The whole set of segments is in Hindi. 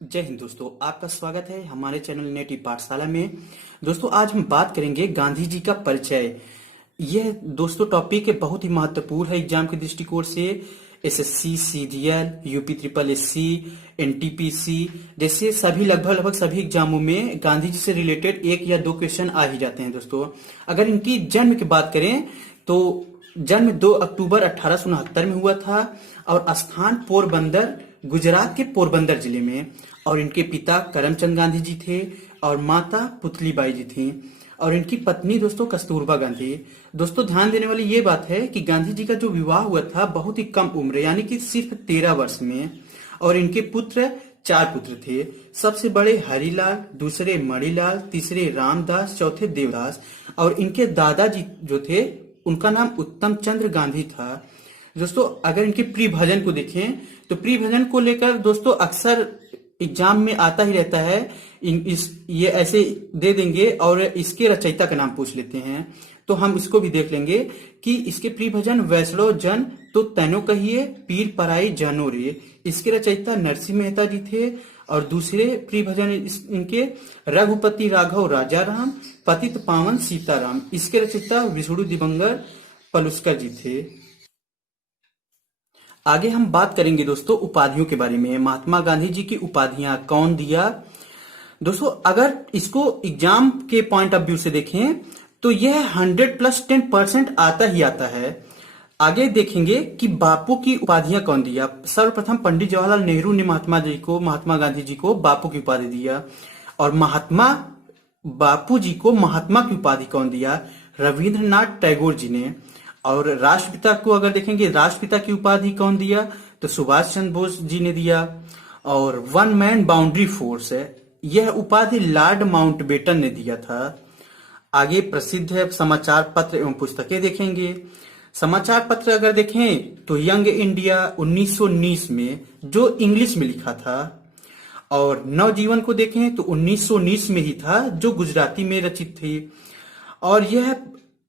जय हिंद दोस्तों, आपका स्वागत है हमारे चैनल नेटिव पाठशाला में। दोस्तों आज हम बात करेंगे गांधी जी का परिचय। यह दोस्तों टॉपिक बहुत ही महत्वपूर्ण है एग्जाम के दृष्टिकोण से। SSC, CGL, UP triple SC, NTPC जैसे सभी लगभग सभी एग्जामों में गांधी जी से रिलेटेड एक या दो क्वेश्चन आ ही जाते हैं। दोस्तों अगर इनकी जन्म की बात करें तो जन्म 2 अक्टूबर 1869 में हुआ था और स्थान पोरबंदर, गुजरात के पोरबंदर जिले में। और इनके पिता करमचंद गांधी जी थे और माता पुतलीबाई जी थी और इनकी पत्नी दोस्तों कस्तूरबा गांधी। दोस्तों ध्यान देने वाली ये बात है कि गांधी जी का जो विवाह हुआ था बहुत ही कम उम्र यानी कि सिर्फ 13 वर्ष में। और इनके पुत्र 4 पुत्र थे। सबसे बड़े हरिलाल, दूसरे मणिलाल, तीसरे रामदास, चौथे देवदास। और इनके दादाजी जो थे उनका नाम उत्तम चंद्र गांधी था। दोस्तों अगर इनके प्रिय भजन को देखें तो प्रिय भजन को लेकर दोस्तों अक्सर एग्जाम में आता ही रहता है। ये ऐसे दे देंगे और इसके रचयिता का नाम पूछ लेते हैं, तो हम इसको भी देख लेंगे कि इसके प्रिय भजन वैष्णव जन तो तैनो कहिए पीर पराई जानो रे, इसके रचयिता नरसिंह मेहता जी थे। और दूसरे प्रिय भजन इनके रघुपति राघव राजा राम, पतित पावन सीताराम, इसके रचयिता विष्णु दिवंगर पलुस्कर जी थे। आगे हम बात करेंगे दोस्तों उपाधियों के बारे में। महात्मा गांधी जी की उपाधियां कौन दिया। दोस्तों अगर इसको एग्जाम के पॉइंट ऑफ व्यू से देखें तो यह 100+10% आता ही आता है। आगे देखेंगे कि बापू की उपाधियां कौन दिया। सर्वप्रथम पंडित जवाहरलाल नेहरू ने महात्मा गांधी जी को बापू की उपाधि दिया। और बापू जी को महात्मा की उपाधि कौन दिया, रविंद्रनाथ टैगोर जी ने। और राष्ट्रपिता को अगर देखेंगे राष्ट्रपिता की उपाधि कौन दिया तो सुभाष चंद्र बोस जी ने दिया। और वन मैन बाउंड्री फोर्स है, यह उपाधि लॉर्ड माउंटबेटन ने दिया था। आगे प्रसिद्ध समाचार पत्र एवं पुस्तकें देखेंगे। समाचार पत्र अगर देखें तो यंग इंडिया 1919 में जो इंग्लिश में लिखा था। और नवजीवन को देखें तो 1919 में ही था जो गुजराती में रचित थी।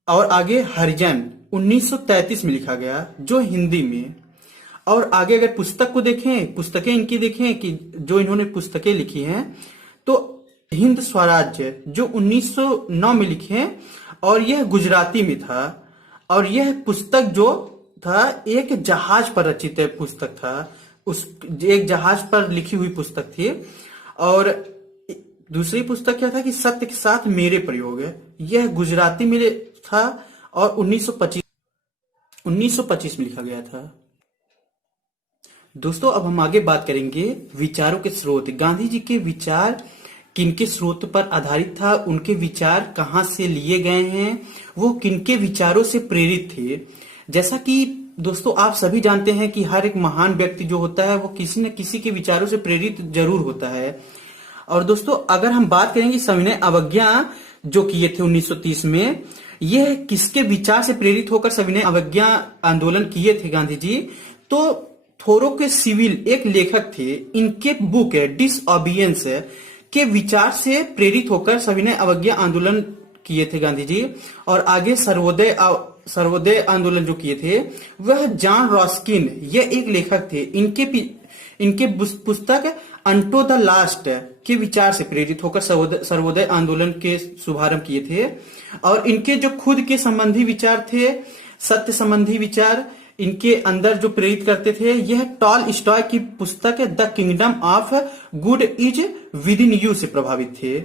और आगे हरिजन 1933 में लिखा गया जो हिंदी में। और आगे अगर पुस्तक को देखें, पुस्तकें इनकी देखें कि जो इन्होंने पुस्तकें लिखी हैं तो हिंद स्वराज्य जो 1909 में लिखे हैं और यह गुजराती में था। और यह पुस्तक जो था एक जहाज पर रचित पुस्तक था, उस एक जहाज पर लिखी हुई पुस्तक थी। और दूसरी पुस्तक क्या था कि सत्य के साथ मेरे प्रयोग है, यह गुजराती में था और 1925 में लिखा गया था। दोस्तों अब हम आगे बात करेंगे विचारों के स्रोत। गांधी जी के विचार किनके स्रोत पर आधारित था, उनके विचार कहां से लिए गए हैं, वो किनके विचारों से प्रेरित थे। जैसा कि दोस्तों आप सभी जानते हैं कि हर एक महान व्यक्ति जो होता है वो किसी न किसी के विचारों से प्रेरित जरूर होता है। और दोस्तों अगर हम बात करेंगे सविनय अवज्ञा जो किए थे 1930 में, यह किसके विचार से प्रेरित होकर सविनय अवज्ञा आंदोलन किए थे गांधी जी, तो थोरो के सिविल एक लेखक थे, इनके बुक है डिसओबियंस के विचार से प्रेरित होकर सविनय अवज्ञा आंदोलन किए थे गांधी जी। और आगे सर्वोदय आंदोलन जो किए थे वह जॉन रॉस्किन यह एक लेखक थे, इनके पुस्तक अंटो द लास्ट के विचार से प्रेरित होकर सर्वोदय आंदोलन के शुभारंभ किए थे। और इनके जो खुद के संबंधी विचार थे, सत्य संबंधी विचार इनके अंदर जो प्रेरित करते थे, यह टॉलस्टॉय की पुस्तक the kingdom of good is with in you से प्रभावित थे।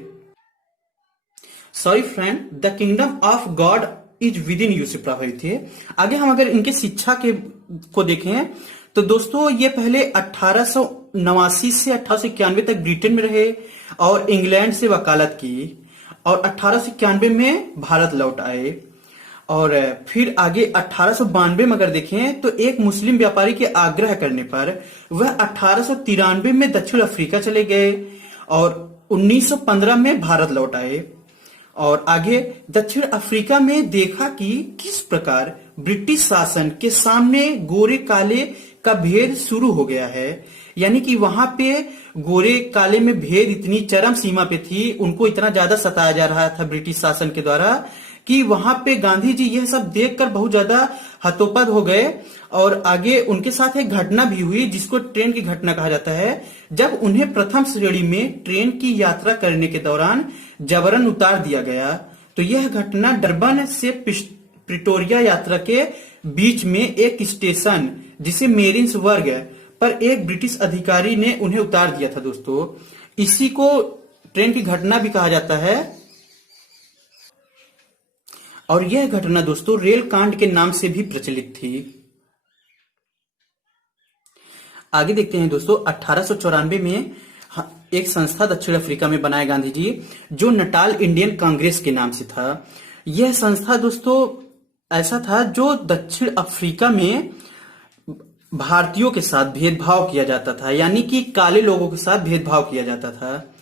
Sorry friend, the kingdom of God is with in you से प्रभावित थे। आगे हम अगर इनके शिक्षा को देखें तो दोस्तों ये पहले 1889 से 1891 तक ब्रिटेन में रहे और इंग्लैंड से वकालत की और 1891 में भारत लौट आए। और फिर आगे 1892 में अगर देखें तो एक मुस्लिम व्यापारी के आग्रह करने पर वह 1893 में दक्षिण अफ्रीका चले गए और 1915 में भारत लौट आए। और आगे दक्षिण अफ्रीका में देखा कि किस प्रकार ब्रिटिश शासन के सामने गोरे काले का भेद शुरू हो गया है, यानी कि वहां पे गोरे काले में भेद इतनी चरम सीमा पे थी, उनको इतना ज्यादा सताया जा रहा था ब्रिटिश शासन के द्वारा कि वहां पे गांधी जी यह सब देखकर बहुत ज्यादा हतोपद हो गए। और आगे उनके साथ एक घटना भी हुई जिसको ट्रेन की घटना कहा जाता है। जब उन्हें प्रथम श्रेणी में ट्रेन की यात्रा करने के दौरान जबरन उतार दिया गया। तो यह घटना डरबन से प्रिटोरिया यात्रा के बीच में एक स्टेशन जिसे मेरिन्स वर्ग पर एक ब्रिटिश अधिकारी ने उन्हें उतार दिया था दोस्तों। इसी को ट्रेन की घटना भी कहा जाता है। और यह घटना दोस्तों रेल कांड के नाम से भी प्रचलित थी। आगे देखते हैं दोस्तों, 1894 में एक संस्था दक्षिण अफ्रीका में बनाया गांधी जी, जो नटाल इंडियन कांग्रेस के नाम से था। यह संस्था दोस्तों ऐसा था जो दक्षिण अफ्रीका में भारतीयों के साथ भेदभाव किया जाता था, यानी कि काले लोगों के साथ भेदभाव किया जाता था।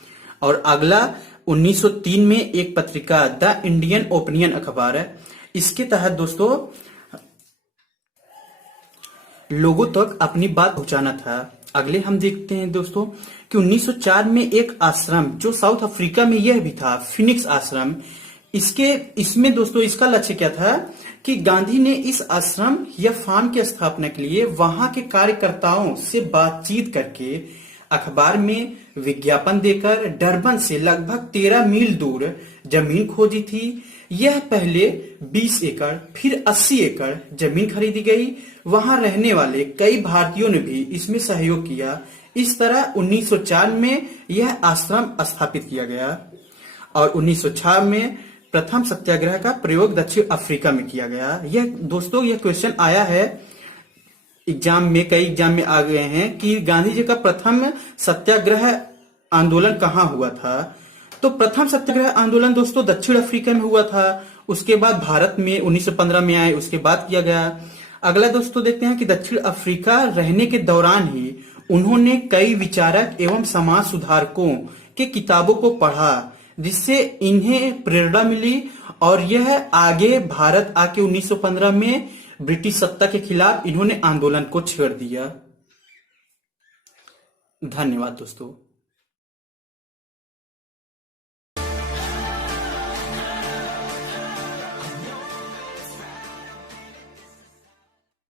और अगला 1903 में एक पत्रिका द इंडियन ओपिनियन अखबार है, इसके तहत दोस्तों लोगों तक अपनी बात पहुंचाना था। अगले हम देखते हैं दोस्तों कि 1904 में एक आश्रम जो साउथ अफ्रीका में यह भी था, फिनिक्स आश्रम। इसमें दोस्तों इसका लक्ष्य क्या था कि गांधी ने इस आश्रम या फार्म की स्थापना के लिए वहां के कार्यकर्ताओं से बातचीत करके अखबार में विज्ञापन देकर डरबन से लगभग 13 मील दूर जमीन खोजी थी। यह पहले 20 एकड़ फिर 80 एकड़ जमीन खरीदी गई। वहां रहने वाले कई भारतीयों ने भी इसमें सहयोग किया। इस तरह 1904 में यह आश्रम स्थापित किया गया। और 1906 में प्रथम सत्याग्रह का प्रयोग दक्षिण अफ्रीका में किया गया। यह दोस्तों यह क्वेश्चन आया है एग्जाम में, कई एग्जाम में आ गए हैं कि गांधी जी का प्रथम सत्याग्रह आंदोलन कहाँ हुआ था। तो प्रथम सत्याग्रह आंदोलन दोस्तों दक्षिण अफ्रीका में हुआ था। उसके बाद भारत में 1915 में आए, उसके बाद किया गया। अगला दोस्तों देखते हैं कि दक्षिण अफ्रीका रहने के दौरान ही उन्होंने कई विचारक एवं समाज सुधारकों के किताबों को पढ़ा, जिससे इन्हें प्रेरणा मिली। और यह आगे भारत आके 1915 में ब्रिटिश सत्ता के खिलाफ इन्होंने आंदोलन को छेड़ दिया। धन्यवाद दोस्तों।